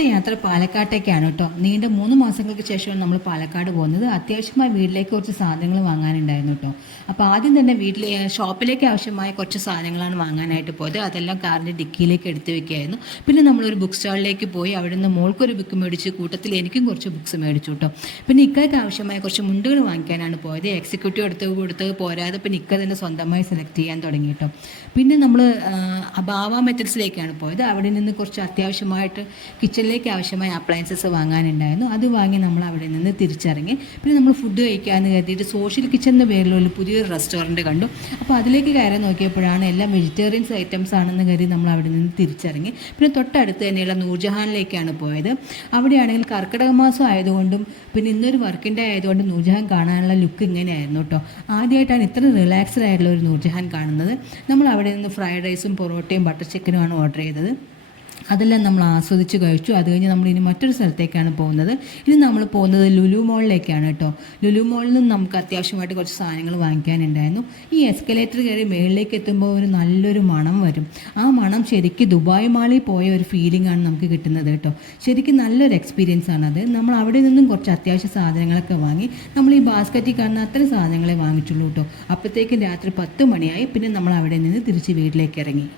ഇന്നത്തെ യാത്ര പാലക്കാട്ടേക്കാണ് കേട്ടോ. നീണ്ട 3 മാസങ്ങൾക്ക് ശേഷമാണ് നമ്മൾ പാലക്കാട് പോകുന്നത്. അത്യാവശ്യമായി വീട്ടിലേക്ക് കുറച്ച് സാധനങ്ങൾ വാങ്ങാനുണ്ടായിരുന്നു കേട്ടോ. അപ്പോൾ ആദ്യം തന്നെ ഷോപ്പിലേക്ക് ആവശ്യമായ കുറച്ച് സാധനങ്ങളാണ് വാങ്ങാനായിട്ട് പോയത്. അതെല്ലാം കാറിൻ്റെ ഡിക്കിയിലേക്ക് എടുത്തു വെക്കുകയായിരുന്നു. പിന്നെ നമ്മളൊരു ബുക്ക് സ്റ്റാളിലേക്ക് പോയി അവിടെ നിന്ന് മോൾക്കൊരു ബുക്ക് മേടിച്ച് കൂട്ടത്തിൽ എനിക്കും കുറച്ച് ബുക്ക്സ് മേടിച്ചു കേട്ടോ. പിന്നെ ഇക്കായ്ക്ക് ആവശ്യമായ കുറച്ച് മുണ്ടുകൾ വാങ്ങിക്കാനാണ് പോയത്. എക്സിക്യൂട്ടീവ് കൊടുത്തത് പോരാതെ പിന്നെ ഇക്ക തന്നെ സ്വന്തമായി സെലക്ട് ചെയ്യാൻ തുടങ്ങി കേട്ടോ. പിന്നെ നമ്മൾ ബാവ മെറ്റൽസിലേക്കാണ് പോയത്. അവിടെ നിന്ന് കുറച്ച് അത്യാവശ്യമായിട്ട് കിച്ചണിലേക്ക് ആവശ്യമായ അപ്ലയൻസസ് വാങ്ങാനുണ്ടായിരുന്നു. അത് വാങ്ങി നമ്മൾ അവിടെ നിന്ന് തിരിച്ചിറങ്ങി. പിന്നെ നമ്മൾ ഫുഡ് കഴിക്കാമെന്ന് കരുതിയിട്ട് സോഷ്യൽ കിച്ചൺ എന്ന പേരിലുള്ള പുതിയൊരു റെസ്റ്റോറൻറ്റ് കണ്ടു. അപ്പോൾ അതിലേക്ക് കയറി നോക്കിയപ്പോഴാണ് എല്ലാം വെജിറ്റേറിയൻസ് ഐറ്റംസ് ആണെന്ന് കരുതി നമ്മൾ അവിടെ നിന്ന് തിരിച്ചിറങ്ങി. പിന്നെ തൊട്ടടുത്ത് തന്നെയുള്ള നൂർജഹാനിലേക്കാണ് പോയത്. അവിടെയാണെങ്കിൽ കർക്കിടക മാസം ആയതുകൊണ്ടും പിന്നെ ഇന്നൊരു വർക്കിൻ്റെ ആയതുകൊണ്ടും നൂർജഹാൻ കാണാനുള്ള ലുക്ക് ഇങ്ങനെയായിരുന്നു കേട്ടോ. ആദ്യമായിട്ടാണ് ഇത്ര റിലാക്സ്ഡ് ആയിട്ടുള്ള ഒരു നൂർജഹാൻ കാണുന്നത്. നമ്മൾ അവിടെ നിന്ന് ഫ്രൈഡ് റൈസും പൊറോട്ടയും ബട്ടർ ചിക്കനുമാണ് ഓർഡർ ചെയ്തത്. അതെല്ലാം നമ്മൾ ആസ്വദിച്ച് കഴിച്ചു. അത് കഴിഞ്ഞ് നമ്മൾ ഇനി മറ്റൊരു സ്ഥലത്തേക്കാണ് പോകുന്നത്. ഇനി നമ്മൾ പോകുന്നത് ലുലു മോളിലേക്കാണ് കേട്ടോ. ലുലു മോളിൽ നിന്ന് നമുക്ക് അത്യാവശ്യമായിട്ട് കുറച്ച് സാധനങ്ങൾ വാങ്ങിക്കാനുണ്ടായിരുന്നു. ഈ എസ്കലേറ്റർ കയറി മേളിലേക്ക് എത്തുമ്പോൾ ഒരു നല്ലൊരു മണം വരും. ആ മണം ശരിക്കും ദുബായ് മാളിൽ പോയ ഒരു ഫീലിംഗ് ആണ് നമുക്ക് കിട്ടുന്നത് കേട്ടോ. ശരിക്കും നല്ലൊരു എക്സ്പീരിയൻസ് ആണത്. നമ്മൾ അവിടെ നിന്നും കുറച്ച് അത്യാവശ്യ സാധനങ്ങളൊക്കെ വാങ്ങി. നമ്മൾ ഈ ബാസ്ക്കറ്റിൽ കാണുന്ന അത്ര സാധനങ്ങളെ വാങ്ങിച്ചുള്ളൂ കേട്ടോ. അപ്പോഴത്തേക്കും രാത്രി 10 മണിയായി. പിന്നെ നമ്മൾ അവിടെ നിന്ന് തിരിച്ച് വീട്ടിലേക്ക് ഇറങ്ങി.